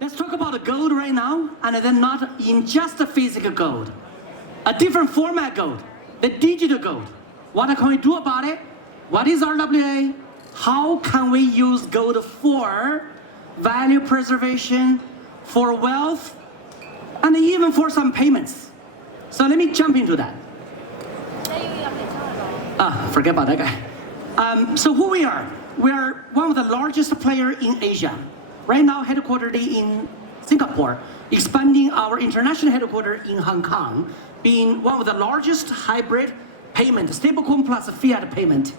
Let's talk about the gold right now, and then not in just the physical gold. A different format gold, the digital gold. What can we do about it? What is RWA? How can we use gold for value preservation, for wealth, and even for some payments? So let me jump into that. Forget about that guy. So who we are? We are one of the largest players in Asia. Right now, headquartered in Singapore, expanding our international headquarters in Hong Kong, being one of the largest hybrid payment, stablecoin plus fiat payment,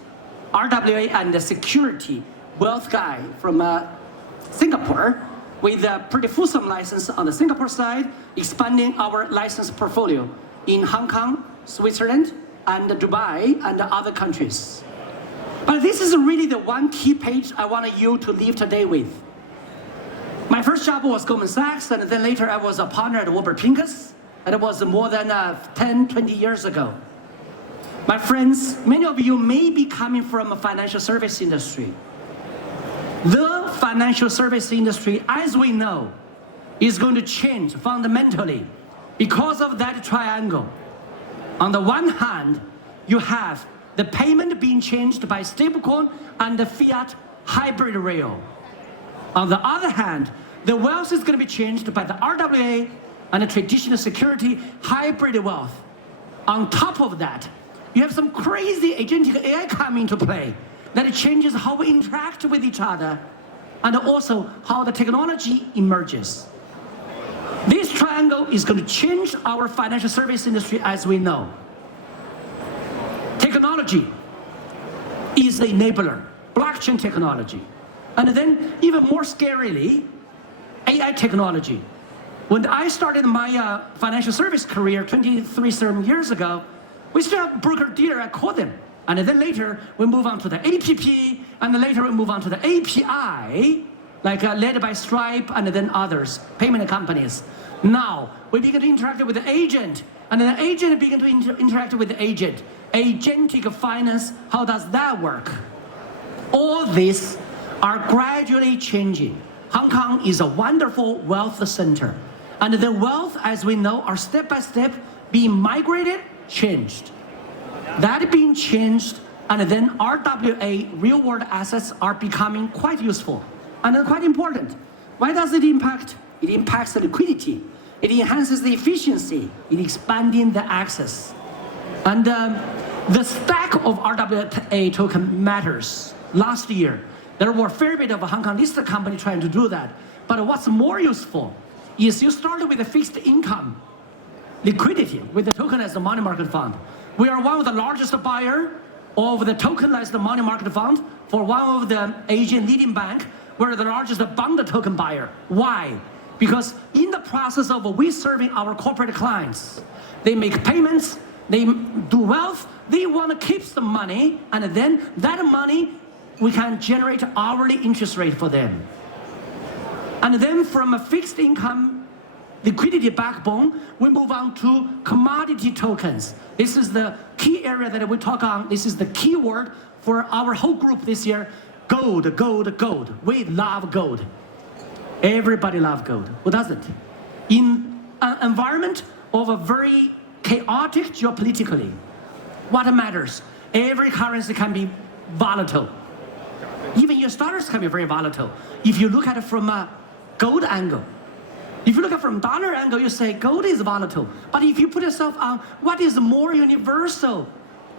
RWA and the security wealth guy from Singapore, with a pretty fulsome license on the Singapore side, expanding our license portfolio in Hong Kong, Switzerland, and Dubai, and other countries. But this is really the one key page I want you to leave today with. My first job was Goldman Sachs, and then later I was a partner at Warburg Pincus, and it was more than 10, 20 years ago. My friends, many of you may be coming from a financial service industry. The financial service industry, as we know, is going to change fundamentally because of that triangle. On the one hand, you have the payment being changed by stablecoin and the fiat hybrid rail. On the other hand, the wealth is going to be changed by the RWA and the traditional security hybrid wealth. On top of that, you have some crazy agentic AI coming into play that changes how we interact with each other and also how the technology emerges. This triangle is going to change our financial service industry as we know. Technology is the enabler, blockchain technology. And then even more scarily, AI technology. When I started my financial service career 23 years ago, we still have broker-dealer, I call them. And then later, we move on to the APP, and then later we move on to the API, like led by Stripe and then others, payment companies. Now, we begin to interact with the agent, and then the agent begin to interact with the agent. Agentic finance, how does that work? All these are gradually changing. Hong Kong is a wonderful wealth center. And the wealth, as we know, are step by step being migrated, changed. That being changed, and then RWA, real world assets, are becoming quite useful and quite important. Why does it impact? It impacts the liquidity. It enhances the efficiency in expanding the access. And the stack of RWA token matters. Last year, there were a fair bit of a Hong Kong listed company trying to do that. But what's more useful is you started with a fixed income liquidity with the tokenized money market fund. We are one of the largest buyer of the tokenized money market fund for one of the Asian leading bank. We're the largest bond token buyer. Why? Because in the process of we serving our corporate clients, they make payments, they do wealth, they want to keep the money, and then that money we can generate hourly interest rate for them. And then from a fixed income liquidity backbone, we move on to commodity tokens. This is the key area that we talk on. This is the key word for our whole group this year. Gold, gold, gold. We love gold. Everybody loves gold. Who doesn't? In an environment of a very chaotic geopolitically, what matters? Every currency can be volatile. Even US dollars can be very volatile. If you look at it from a gold angle, if you look at it from dollar angle, you say gold is volatile. But if you put yourself on what is more universal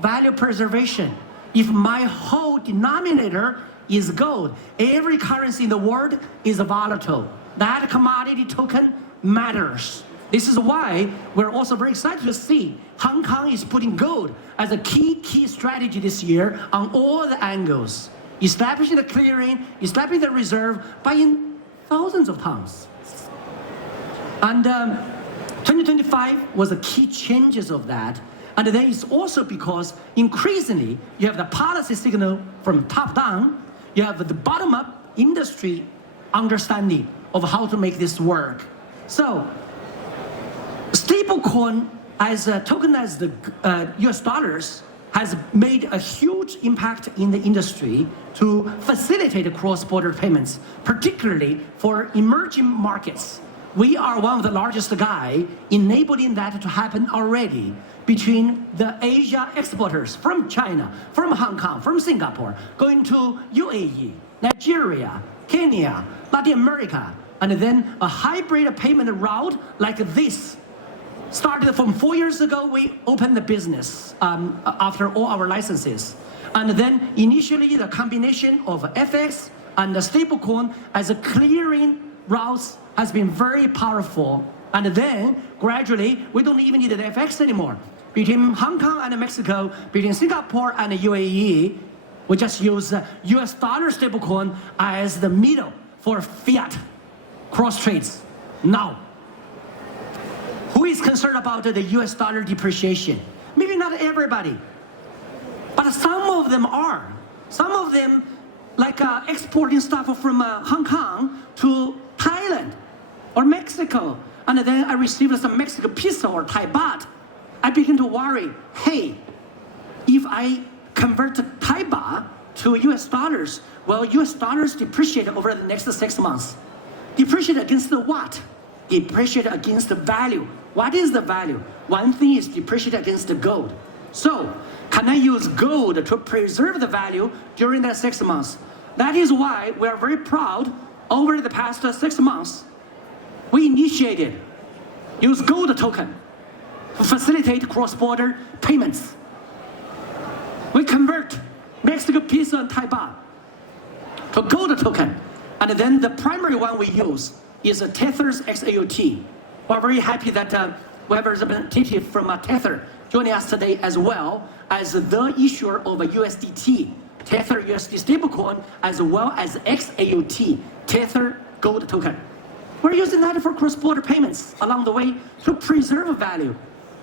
value preservation, if my whole denominator is gold, every currency in the world is volatile. That commodity token matters. This is why we're also very excited to see Hong Kong is putting gold as a key strategy this year on all the angles. Establishing the clearing, establishing the reserve, buying thousands of tons. And 2025 was the key changes of that. And then it's also because increasingly you have the policy signal from top down, you have the bottom up industry understanding of how to make this work. So stablecoin as a tokenized US dollars has made a huge impact in the industry to facilitate cross-border payments, particularly for emerging markets. We are one of the largest guy enabling that to happen already between the Asia exporters from China, from Hong Kong, from Singapore, going to UAE, Nigeria, Kenya, Latin America, and then a hybrid payment route like this. Started from 4 years ago, we opened the business after all our licenses. And then initially the combination of FX and the stablecoin as a clearing routes has been very powerful. And then gradually, we don't even need the FX anymore. Between Hong Kong and Mexico, between Singapore and UAE, we just use US dollar stablecoin as the middle for fiat cross trades. Now, who is concerned about the US dollar depreciation? Maybe not everybody, but some of them are. Some of them, like exporting stuff from Hong Kong to Thailand or Mexico, and then I received some Mexican peso or Thai baht. I begin to worry, hey, if I convert Thai baht to US dollars, well, US dollars depreciate over the next 6 months. Depreciate against the what? Depreciate against the value. What is the value? One thing is depreciate against the gold. So, can I use gold to preserve the value during that 6 months? That is why we are very proud over the past 6 months, we initiated use gold token to facilitate cross-border payments. We convert Mexican peso and Thai baht to gold token. And then the primary one we use is a Tether's XAUT. We're very happy that we have a representative from Tether joining us today as well as the issuer of a USDT, Tether USD stablecoin, as well as XAUT, Tether Gold Token. We're using that for cross-border payments along the way to preserve value.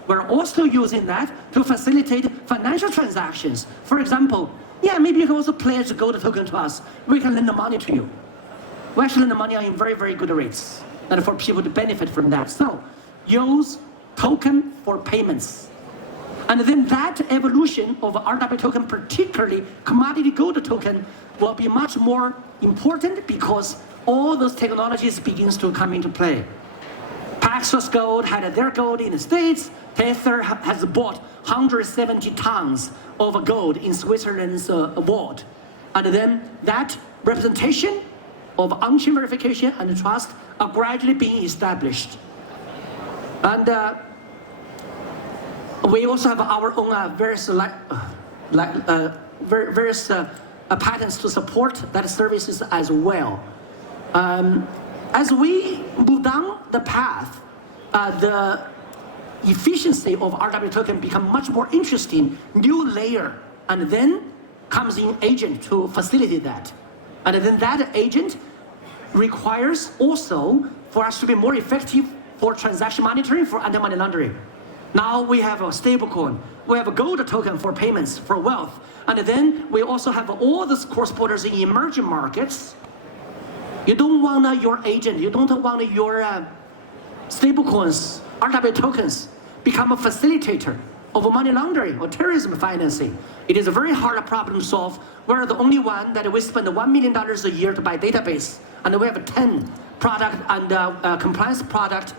We're also using that to facilitate financial transactions. For example, maybe you can also pledge a gold token to us. We can lend the money to you. We actually lend the money on very, very good rates, and for people to benefit from that. So, use token for payments. And then that evolution of RW token, particularly commodity gold token, will be much more important because all those technologies begins to come into play. Paxos Gold had their gold in the States. Tether has bought 170 tons of gold in Switzerland's vault. And then that representation of on-chain verification and trust are gradually being established. And we also have our own various patents to support that services as well. As we move down the path, the efficiency of RW token become much more interesting, new layer, and then comes in agent to facilitate that. And then that agent requires also for us to be more effective for transaction monitoring for anti-money laundering. Now we have a stablecoin, we have a gold token for payments, for wealth, and then we also have all these cross-borders in emerging markets. You don't want your agent, you don't want your stablecoins, RW tokens, become a facilitator of money laundering or terrorism financing. It is a very hard problem to solve. We're the only one that we spend $1 million a year to buy database, and we have a 10 product and compliance product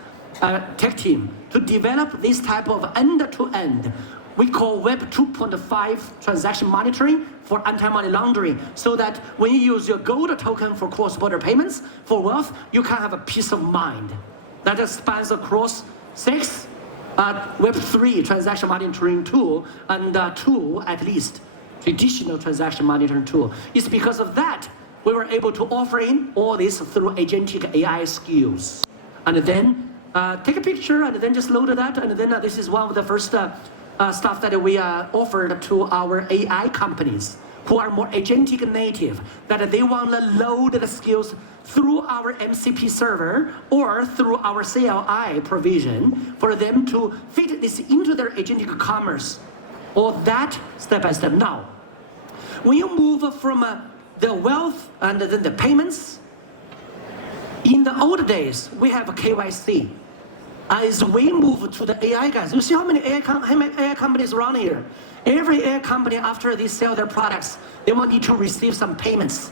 tech team to develop this type of end-to-end. We call Web2.5 transaction monitoring for anti-money laundering, so that when you use your gold token for cross-border payments, for wealth, you can have a peace of mind. That spans across 6 Web3 transaction monitoring tool and 2 at least traditional transaction monitoring tool. It's because of that we were able to offer in all this through agentic AI skills. And then take a picture and then just load that, and then this is one of the first stuff that we offered to our AI companies who are more agentic native, that they want to load the skills through our MCP server or through our CLI provision for them to fit this into their agentic commerce. All that step by step. Now, when you move from the wealth and then the payments, in the old days, we have a KYC. As we move to the AI guys, you see how many AI companies around here? Every AI company, after they sell their products, they will need to receive some payments.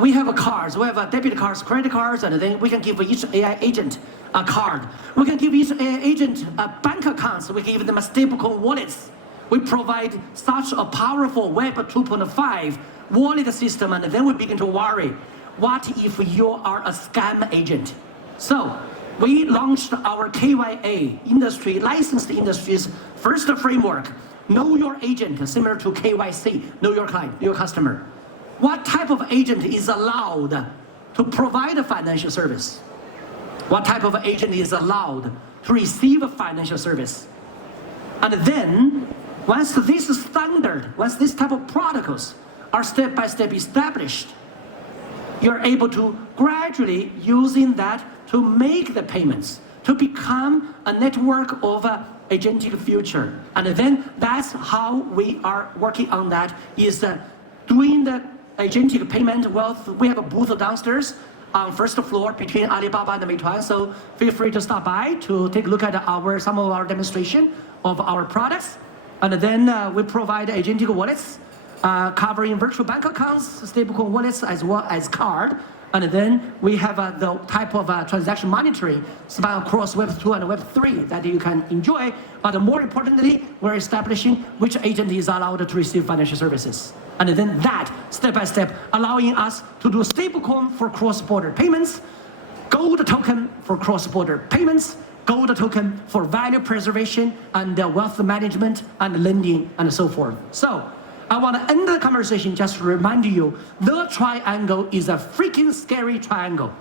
We have cards, we have debit cards, credit cards, and then we can give each AI agent a card. We can give each AI agent a bank account, so we can give them a stablecoin wallets. We provide such a powerful Web 2.5 wallet system, and then we begin to worry, what if you are a scam agent? So we launched our KYA industry, licensed industries first framework, know your agent, similar to KYC, know your client, your customer. What type of agent is allowed to provide a financial service? What type of agent is allowed to receive a financial service? And then, once this standard, once this type of protocols are step-by-step established, you're able to gradually using that to make the payments, to become a network of agentic future. And then that's how we are working on that, is doing the agentic payment wealth. We have a booth downstairs on first floor between Alibaba and Meituan, so feel free to stop by to take a look at some of our demonstration of our products. And then we provide agentic wallets covering virtual bank accounts, stablecoin wallets, as well as card. And then we have the type of transaction monitoring span across Web 2 and Web 3 that you can enjoy. But more importantly, we're establishing which agent is allowed to receive financial services. And then that, step by step, allowing us to do stablecoin for cross-border payments, gold token for cross-border payments, gold token for value preservation and wealth management and lending and so forth. So I want to end the conversation just to remind you, the triangle is a freaking scary triangle.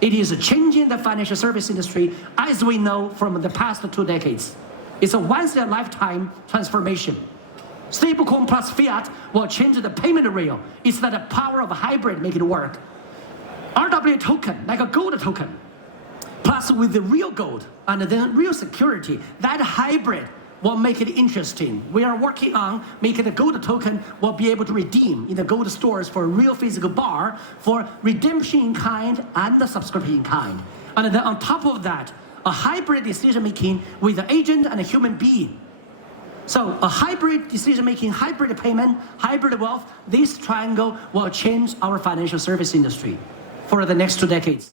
It is changing the financial service industry as we know from the past 2 decades. It's a once-in-a-lifetime transformation. Stablecoin plus fiat will change the payment rail. It's that the power of hybrid make it work. RWA token, like a gold token, plus with the real gold and then real security, that hybrid will make it interesting. We are working on making the gold token will be able to redeem in the gold stores for a real physical bar for redemption in kind and the subscription in kind. And then on top of that, a hybrid decision making with an agent and a human being. So a hybrid decision making, hybrid payment, hybrid wealth, this triangle will change our financial service industry for the next 2 decades.